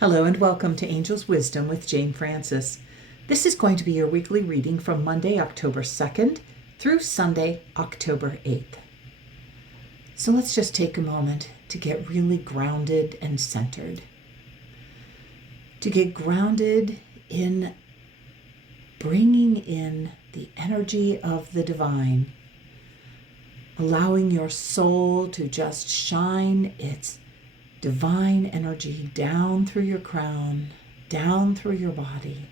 Hello and welcome to Angel's Wisdom with Jane Francis. This is going to be your weekly reading from Monday, October 2nd through Sunday, October 8th. So let's just take a moment to get really grounded and centered. To get grounded in bringing in the energy of the divine, allowing your soul to just shine its divine energy down through your crown, down through your body.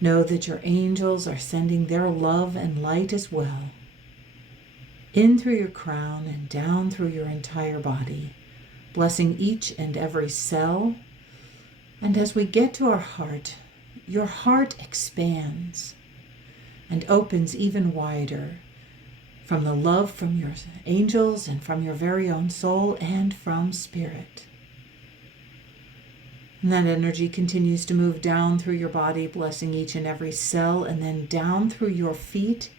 Know that your angels are sending their love and light as well, in through your crown and down through your entire body, blessing each and every cell. And as we get to our heart, your heart expands and opens even wider from the love from your angels and from your very own soul and from spirit. And that energy continues to move down through your body, blessing each and every cell, and then down through your feet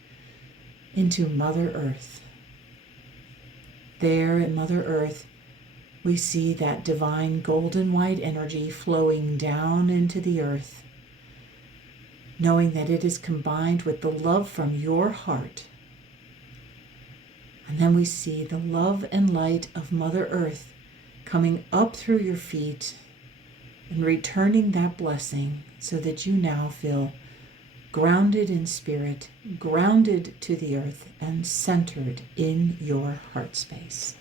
into Mother Earth. There in Mother Earth, we see that divine golden white energy flowing down into the earth, knowing that it is combined with the love from your heart. And then we see the love and light of Mother Earth coming up through your feet and returning that blessing so that you now feel grounded in spirit, grounded to the earth, and centered in your heart space.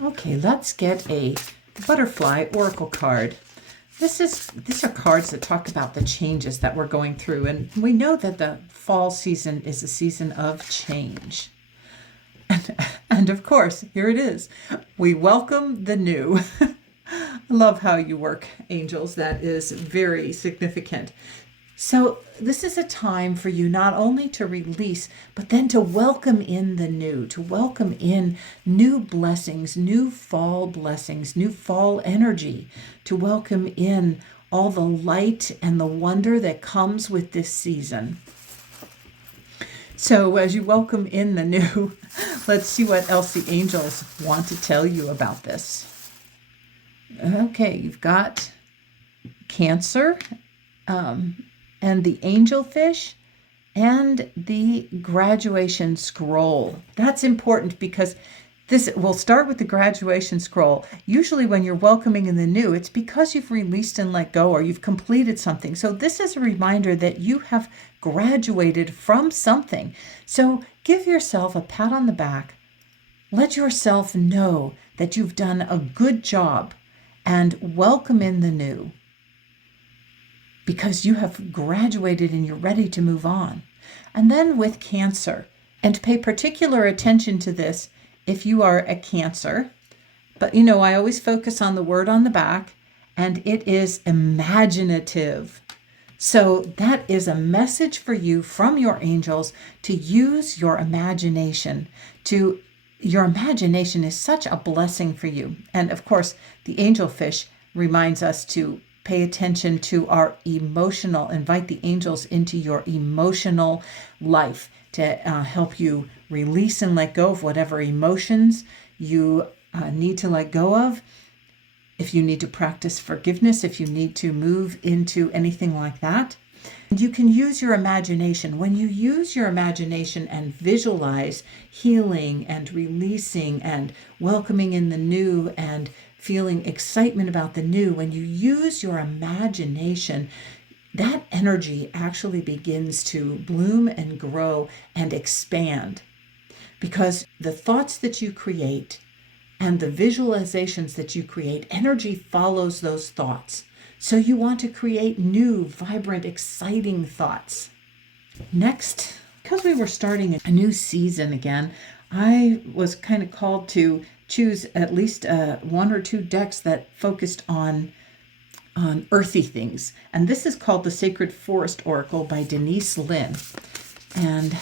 Okay, let's get a butterfly oracle card. These are cards that talk about the changes that we're going through, and we know that the fall season is a season of change. And of course, here it is. We welcome the new. I love how you work, angels. That is very significant. So this is a time for you not only to release, but then to welcome in the new, to welcome in new blessings, new fall energy, to welcome in all the light and the wonder that comes with this season. So as you welcome in the new, let's see what else the angels want to tell you about this. Okay, you've got Cancer, and the angelfish, and the graduation scroll. That's important because we'll start with the graduation scroll. Usually when you're welcoming in the new, it's because you've released and let go, or you've completed something. So this is a reminder that you have graduated from something. So give yourself a pat on the back. Let yourself know that you've done a good job, and welcome in the new, because you have graduated and you're ready to move on. And then with Cancer, and pay particular attention to this if you are a Cancer, but I always focus on the word on the back, and it is imaginative. So that is a message for you from your angels to use your imagination. Your imagination is such a blessing for you. And of course, the angelfish reminds us to pay attention to our invite the angels into your emotional life to help you release and let go of whatever emotions you need to let go of. If you need to practice forgiveness, if you need to move into anything like that. And you can use your imagination. When you use your imagination and visualize healing and releasing and welcoming in the new and feeling excitement about the new, when you use your imagination, that energy actually begins to bloom and grow and expand. Because the thoughts that you create and the visualizations that you create, energy follows those thoughts. So you want to create new, vibrant, exciting thoughts. Next, because we were starting a new season again, I was kind of called to choose at least one or two decks that focused on earthy things. And this is called the Sacred Forest Oracle by Denise Lynn. And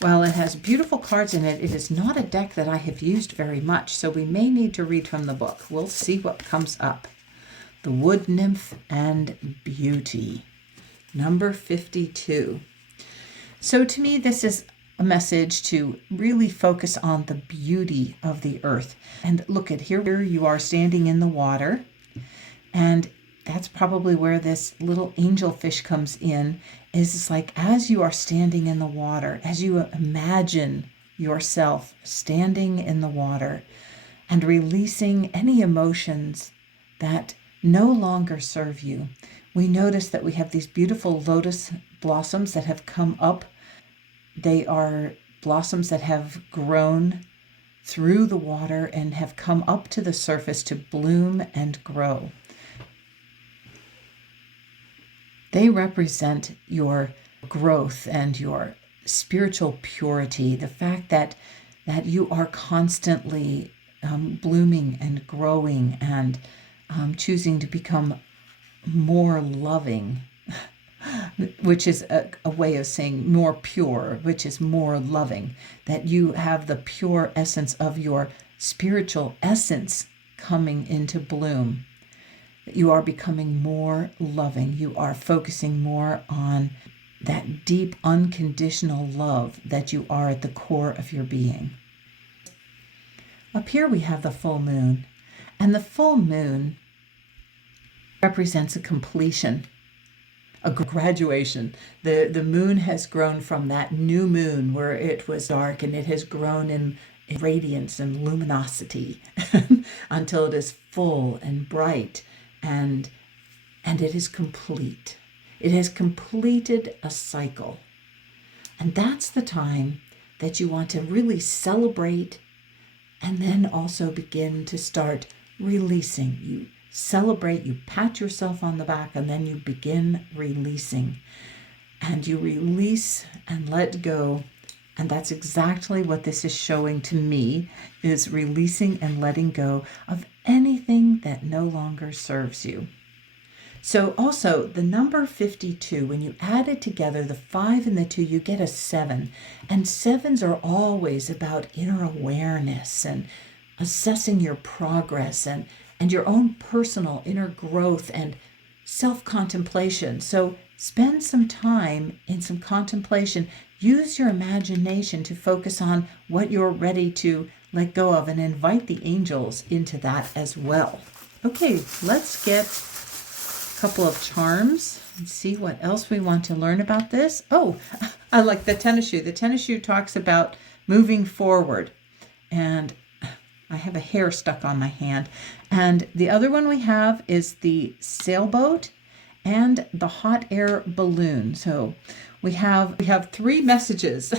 while it has beautiful cards in it, it is not a deck that I have used very much. So we may need to read from the book. We'll see what comes up. The Wood Nymph and Beauty, number 52. So to me, this is a message to really focus on the beauty of the earth. And look at here you are standing in the water, and that's probably where this little angelfish comes in. Is it's like as you are standing in the water, as you imagine yourself standing in the water and releasing any emotions that no longer serve you. We notice that we have these beautiful lotus blossoms that have come up. They are blossoms that have grown through the water and have come up to the surface to bloom and grow. They represent your growth and your spiritual purity, the fact that you are constantly blooming and growing and choosing to become more loving, which is a way of saying more pure, which is more loving, that you have the pure essence of your spiritual essence coming into bloom. You are becoming more loving. You are focusing more on that deep, unconditional love that you are at the core of your being. Up here we have the full moon, and the full moon represents a completion, a graduation. The moon has grown from that new moon where it was dark, and it has grown in radiance and luminosity until it is full and bright, and it is complete. It has completed a cycle. And that's the time that you want to really celebrate, and then also begin to start releasing. You celebrate, you pat yourself on the back, and then you begin releasing. And you release and let go. And that's exactly what this is showing to me, is releasing and letting go of anything that no longer serves you. So also the number 52, when you add it together, the 5 and the 2, you get a 7. And 7s are always about inner awareness and assessing your progress and your own personal inner growth and self-contemplation. So spend some time in some contemplation. Use your imagination to focus on what you're ready to let go of, and invite the angels into that as well. Okay, let's get a couple of charms and see what else we want to learn about this. Oh, I like the tennis shoe. The tennis shoe talks about moving forward, and I have a hair stuck on my hand. And the other one we have is the sailboat and the hot air balloon. So we have 3 messages,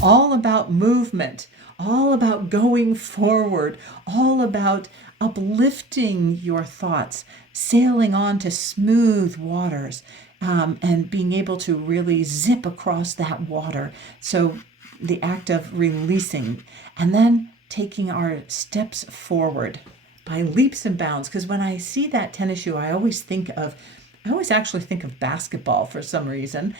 all about movement, all about going forward, all about uplifting your thoughts, sailing on to smooth waters, and being able to really zip across that water. So the act of releasing, and then taking our steps forward by leaps and bounds. Because when I see that tennis shoe, I always actually think of basketball for some reason,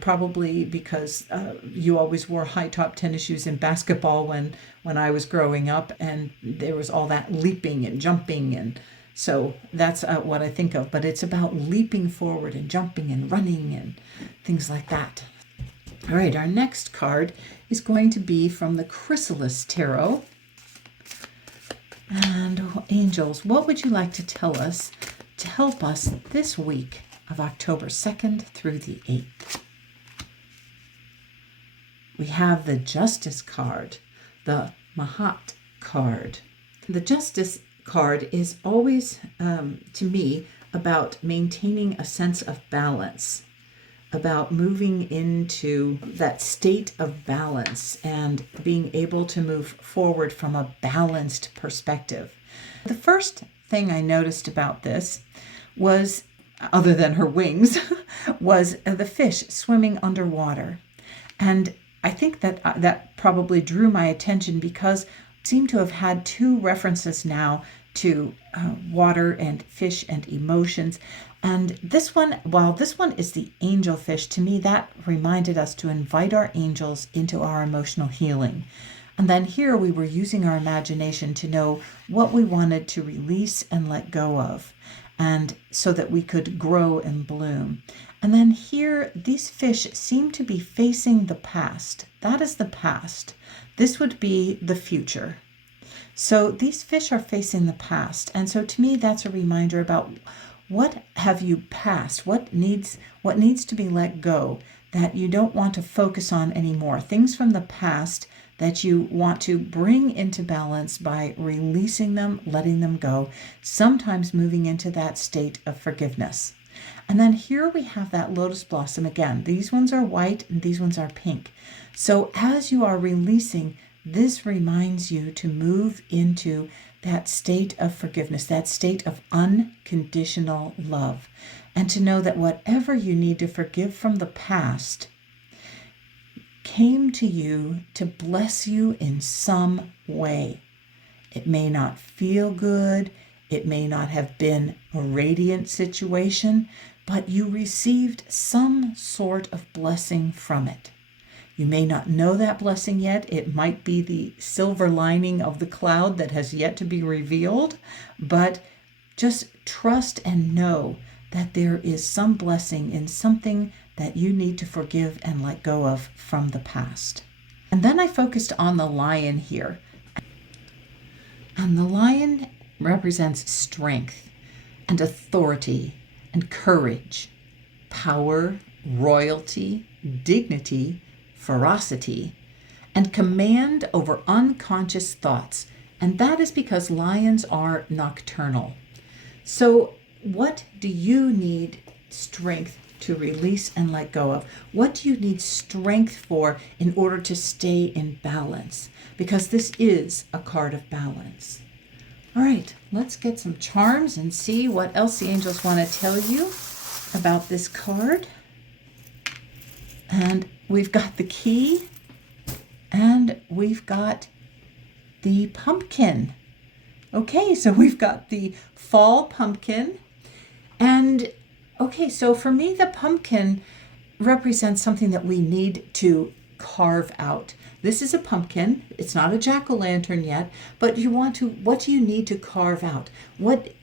probably because you always wore high-top tennis shoes in basketball when I was growing up, and there was all that leaping and jumping, and so that's what I think of. But it's about leaping forward and jumping and running and things like that. All right, our next card is going to be from the Chrysalis Tarot. And angels, what would you like to tell us to help us this week of October 2nd through the 8th? We have the Justice card, the Mahat card. The Justice card is always, to me, about maintaining a sense of balance, about moving into that state of balance and being able to move forward from a balanced perspective. The first thing I noticed about this was, other than her wings, was the fish swimming underwater. And I think that probably drew my attention because it seemed to have had 2 references now to water and fish and emotions. And this one, while this one is the angelfish, to me that reminded us to invite our angels into our emotional healing. And then here we were using our imagination to know what we wanted to release and let go of, and so that we could grow and bloom. And then here, these fish seem to be facing the past. That is the past. This would be the future. So these fish are facing the past. And so to me, that's a reminder about what have you passed? What needs to be let go that you don't want to focus on anymore? Things from the past that you want to bring into balance by releasing them, letting them go, sometimes moving into that state of forgiveness. And then here we have that lotus blossom again. These ones are white and these ones are pink. So as you are releasing, this reminds you to move into that state of forgiveness, that state of unconditional love, and to know that whatever you need to forgive from the past came to you to bless you in some way. It may not feel good. It may not have been a radiant situation, but you received some sort of blessing from it. You may not know that blessing yet. It might be the silver lining of the cloud that has yet to be revealed, but just trust and know that there is some blessing in something that you need to forgive and let go of from the past. And then I focused on the lion here. And the lion represents strength and authority and courage, power, royalty, dignity, ferocity, and command over unconscious thoughts. And that is because lions are nocturnal. So what do you need strength to release and let go of? What do you need strength for in order to stay in balance? Because this is a card of balance. All right, let's get some charms and see what else the angels want to tell you about this card. And we've got the key and we've got the pumpkin. Okay, so we've got the fall pumpkin. And okay, so for me, the pumpkin represents something that we need to carve out. This is a pumpkin. It's not a jack-o'-lantern yet, but what do you need to carve out?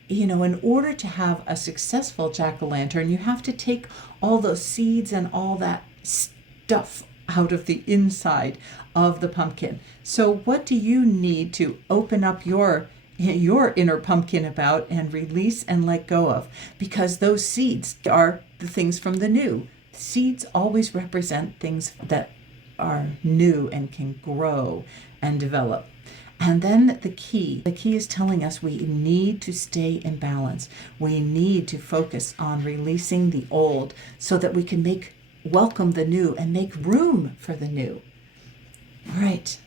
In order to have a successful jack-o'-lantern, you have to take all those seeds and all that stuff out of the inside of the pumpkin. So what do you need to open up your inner pumpkin about and release and let go of? Because those seeds are the things from the new. Seeds always represent things that are new and can grow and develop. And then the key is telling us we need to stay in balance. We need to focus on releasing the old so that we can welcome the new and make room for the new. All right.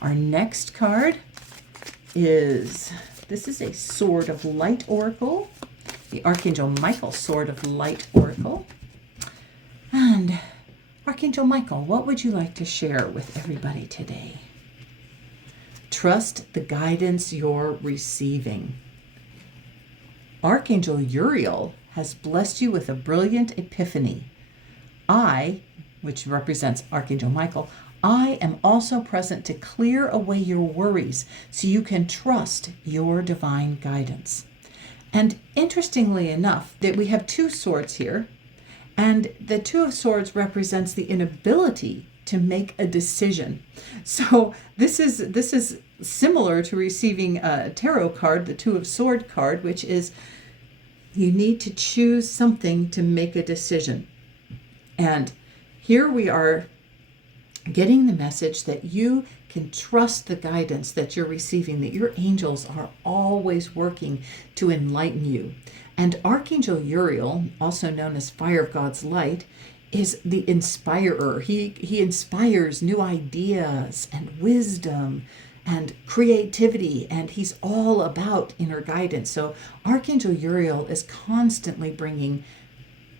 Our next card this is a Sword of Light Oracle, the Archangel Michael Sword of Light Oracle. And Archangel Michael, what would you like to share with everybody today? Trust the guidance you're receiving. Archangel Uriel has blessed you with a brilliant epiphany. Which represents Archangel Michael, I am also present to clear away your worries so you can trust your divine guidance. And interestingly enough, that we have two swords here, and the Two of Swords represents the inability to make a decision. So this is similar to receiving a tarot card, the Two of Swords card, which is you need to choose something to make a decision. And here we are getting the message that you can trust the guidance that you're receiving, that your angels are always working to enlighten you. And Archangel Uriel, also known as Fire of God's Light, is the inspirer. He inspires new ideas and wisdom and creativity, and he's all about inner guidance. So Archangel Uriel is constantly bringing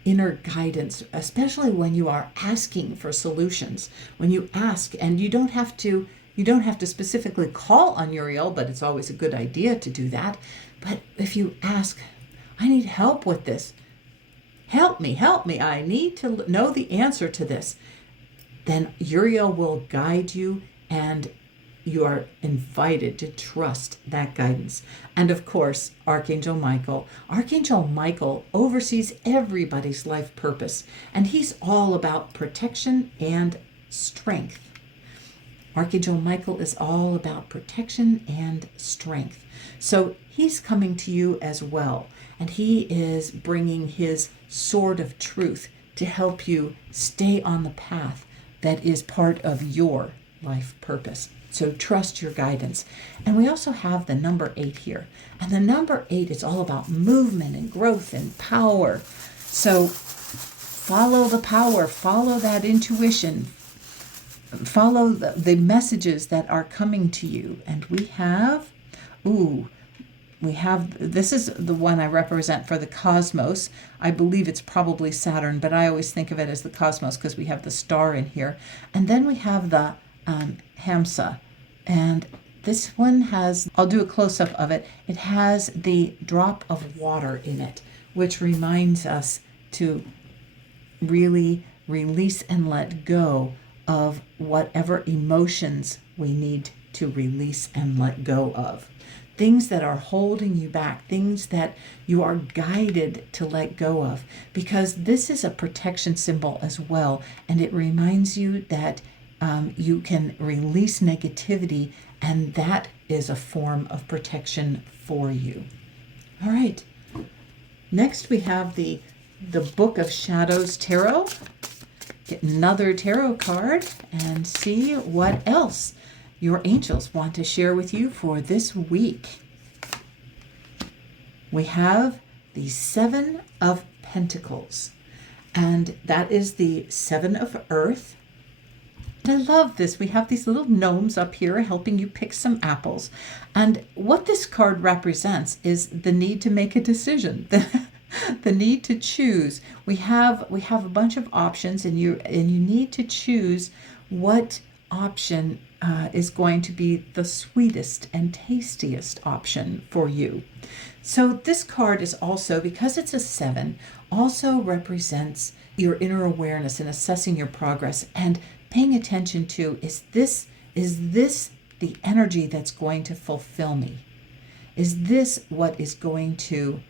inner guidance, especially when you are asking for solutions. When you ask, and you don't have to specifically call on Uriel, but it's always a good idea to do that. But if you ask, I need help with this. Help me. I need to know the answer to this. Then Uriel will guide you, and you are invited to trust that guidance. And of course, Archangel Michael. Archangel Michael oversees everybody's life purpose, and he's all about protection and strength. Archangel Michael is all about protection and strength. So he's coming to you as well, and he is bringing his sword of truth to help you stay on the path that is part of your life purpose. So trust your guidance. And we also have the number 8 here. And the number 8 is all about movement and growth and power. So follow the power, follow that intuition, follow the messages that are coming to you. And we have, this is the one I represent for the cosmos. I believe it's probably Saturn, but I always think of it as the cosmos because we have the star in here. And then we have the Hamsa. And this one has, I'll do a close-up of it. It has the drop of water in it, which reminds us to really release and let go of whatever emotions we need to release and let go of. Things that are holding you back, things that you are guided to let go of, because this is a protection symbol as well. And it reminds you that you can release negativity, and that is a form of protection for you. All right. Next, we have the Book of Shadows Tarot. Get another tarot card and see what else your angels want to share with you for this week. We have the 7 of Pentacles, and that is the 7 of Earth. I love this. We have these little gnomes up here helping you pick some apples. And what this card represents is the need to make a decision, the need to choose. We have a bunch of options, and you need to choose what option is going to be the sweetest and tastiest option for you. So this card is also, because it's a 7, also represents your inner awareness and assessing your progress and paying attention to, is this the energy that's going to fulfill me? Is this what is going to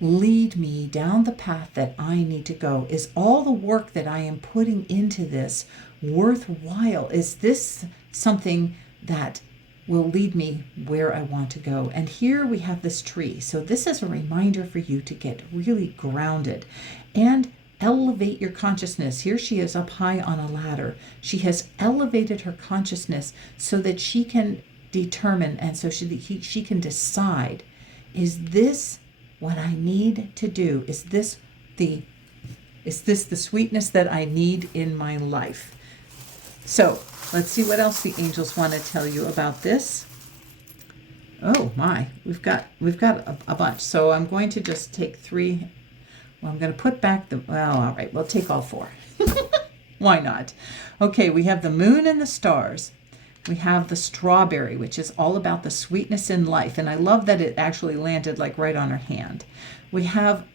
lead me down the path that I need to go? Is all the work that I am putting into this worthwhile? Is this something that will lead me where I want to go? And here we have this tree. So this is a reminder for you to get really grounded and elevate your consciousness. Here she is up high on a ladder. She has elevated her consciousness so that she can determine, and so she can decide, is this what I need to do? Is this the sweetness that I need in my life? So let's see what else the angels want to tell you about this. Oh my, we've got a bunch. So I'm going to just take 3. Well, I'm going to put back all right, we'll take all 4. Why not? Okay, we have the moon and the stars. We have the strawberry, which is all about the sweetness in life. And I love that it actually landed like right on her hand. We have,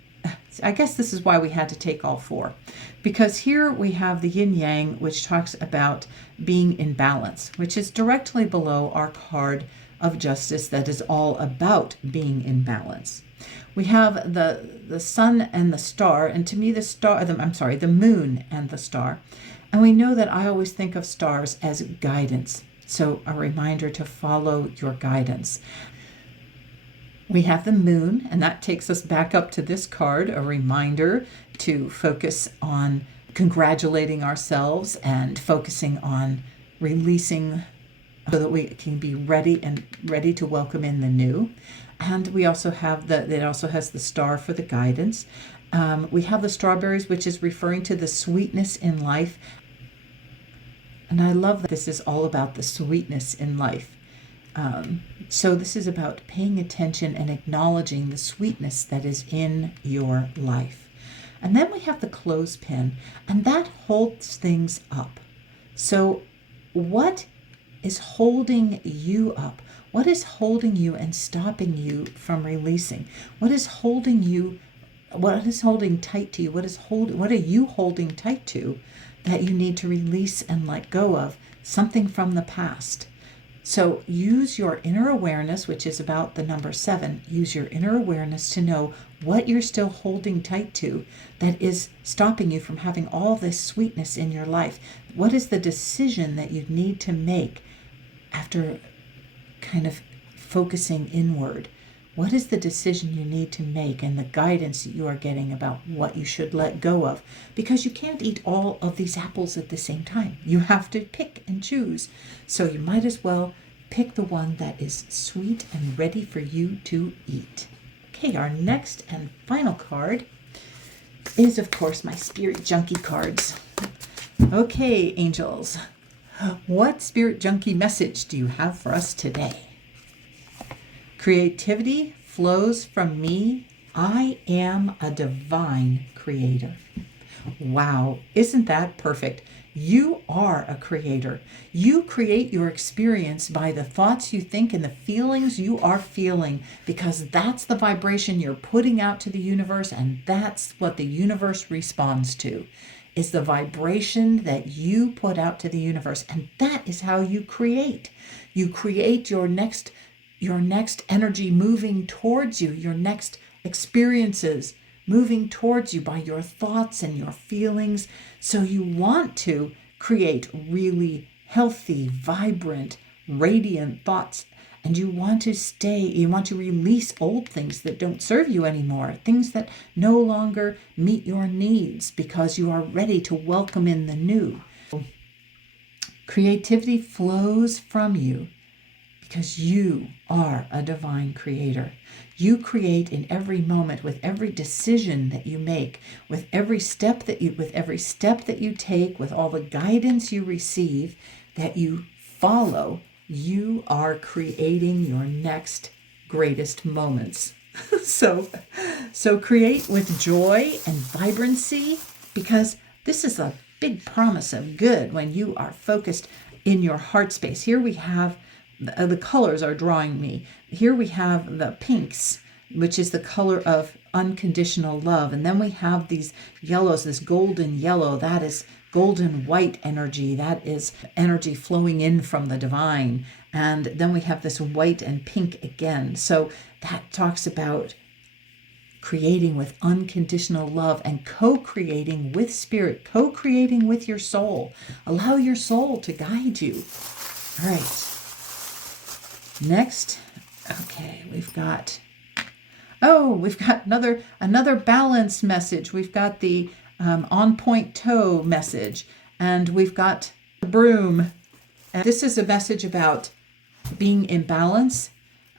I guess this is why we had to take all 4. Because here we have the yin yang, which talks about being in balance, which is directly below our card of justice that is all about being in balance. We have the sun and the star, and to me the moon and the star. And we know that I always think of stars as guidance. So a reminder to follow your guidance. We have the moon, and that takes us back up to this card, a reminder to focus on congratulating ourselves and focusing on releasing so that we can be ready to welcome in the new. And we also have it also has the star for the guidance. We have the strawberries, which is referring to the sweetness in life. And I love that this is all about the sweetness in life. So this is about paying attention and acknowledging the sweetness that is in your life. And then we have the clothespin, and that holds things up. So what is holding you up? What is holding you and stopping you from releasing? What is holding you? What is holding tight to you? What are you holding tight to that you need to release and let go of? Something from the past. So use your inner awareness, which is about the number 7. Use your inner awareness to know what you're still holding tight to that is stopping you from having all this sweetness in your life. What is the decision that you need to make after kind of focusing inward? What is the decision you need to make and the guidance that you are getting about what you should let go of? Because you can't eat all of these apples at the same time. You have to pick and choose. So you might as well pick the one that is sweet and ready for you to eat. Okay, our next and final card is, of course, my Spirit Junkie cards. Okay, angels, what Spirit Junkie message do you have for us today? Creativity flows from me. I am a divine creator. Wow, isn't that perfect? You are a creator. You create your experience by the thoughts you think and the feelings you are feeling, because that's the vibration you're putting out to the universe, and that's what the universe responds to, is the vibration that you put out to the universe. And that is how you create. You create your next energy moving towards you, your next experiences moving towards you by your thoughts and your feelings. So you want to create really healthy, vibrant, radiant thoughts. And you want to release old things that don't serve you anymore, things that no longer meet your needs, because you are ready to welcome in the new. Creativity flows from you because you are a divine creator. You create in every moment, with every decision that you make, with every step that you take, with all the guidance you receive that you follow. You are creating your next greatest moments. So create with joy and vibrancy, because this is a big promise of good when you are focused in your heart space. Here we have the colors are drawing me. Here we have the pinks, which is the color of unconditional love. And then we have these yellows, this golden yellow, that is golden white energy. That is energy flowing in from the divine. And then we have this white and pink again. So that talks about creating with unconditional love and co-creating with spirit, co-creating with your soul. Allow your soul to guide you. All right. Next, okay, we've got another balance message. We've got the on point toe message, and we've got the broom. And this is a message about being in balance,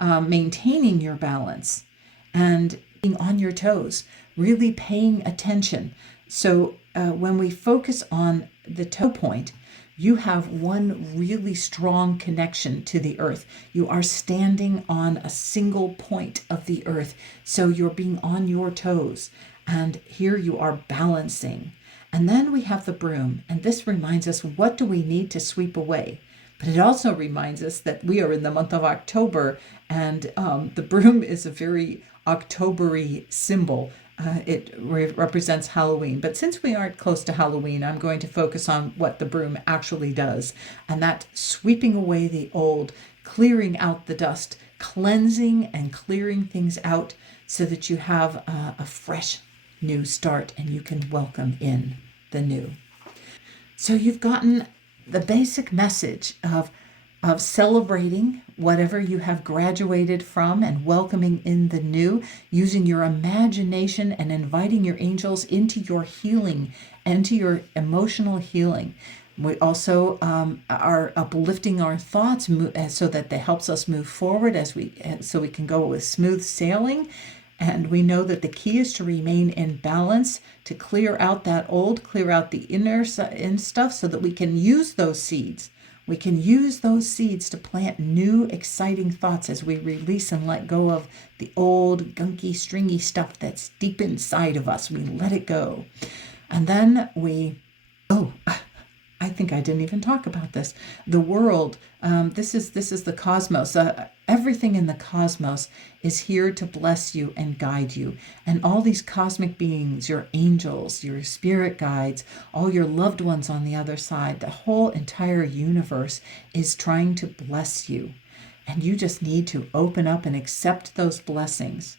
maintaining your balance, and being on your toes, really paying attention. So when we focus on the toe point, you have one really strong connection to the earth. You are standing on a single point of the earth. So you're being on your toes. And here you are balancing. And then we have the broom. And this reminds us, what do we need to sweep away? But it also reminds us that we are in the month of October. And the broom is a very October-y symbol. It represents Halloween. But since we aren't close to Halloween, I'm going to focus on what the broom actually does. And that sweeping away the old, clearing out the dust, cleansing and clearing things out so that you have a fresh new start and you can welcome in the new. So you've gotten the basic message of celebrating whatever you have graduated from and welcoming in the new, using your imagination and inviting your angels into your healing, into your emotional healing. We also are uplifting our thoughts so that that helps us move forward so we can go with smooth sailing. And we know that the key is to remain in balance, to clear out that old, clear out the inner stuff so that we can use those seeds. We can use those seeds to plant new, exciting thoughts as we release and let go of the old, gunky, stringy stuff that's deep inside of us. We let it go. And then I think I didn't even talk about this. The world, this is the cosmos. Everything in the cosmos is here to bless you and guide you. And all these cosmic beings, your angels, your spirit guides, all your loved ones on the other side, the whole entire universe is trying to bless you. And you just need to open up and accept those blessings.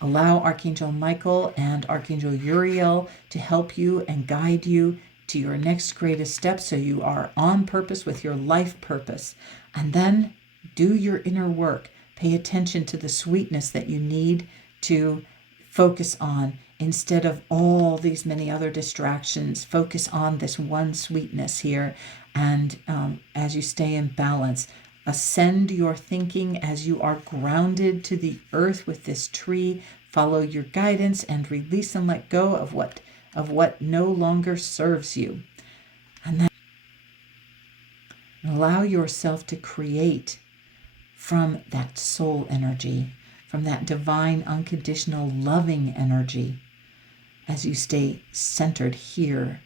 Allow Archangel Michael and Archangel Uriel to help you and guide you to your next greatest step so you are on purpose with your life purpose. And then do your inner work. Pay attention to the sweetness that you need to focus on instead of all these many other distractions. Focus on this one sweetness here. And as you stay in balance, ascend your thinking as you are grounded to the earth with this tree. Follow your guidance and release and let go of what no longer serves you. And then allow yourself to create from that soul energy, from that divine, unconditional, loving energy, as you stay centered here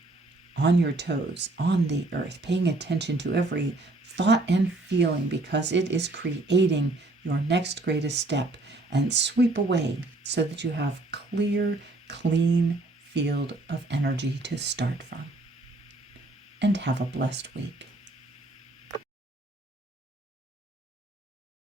on your toes, on the earth, paying attention to every thought and feeling, because it is creating your next greatest step, and sweep away so that you have clear, clean field of energy to start from. And have a blessed week.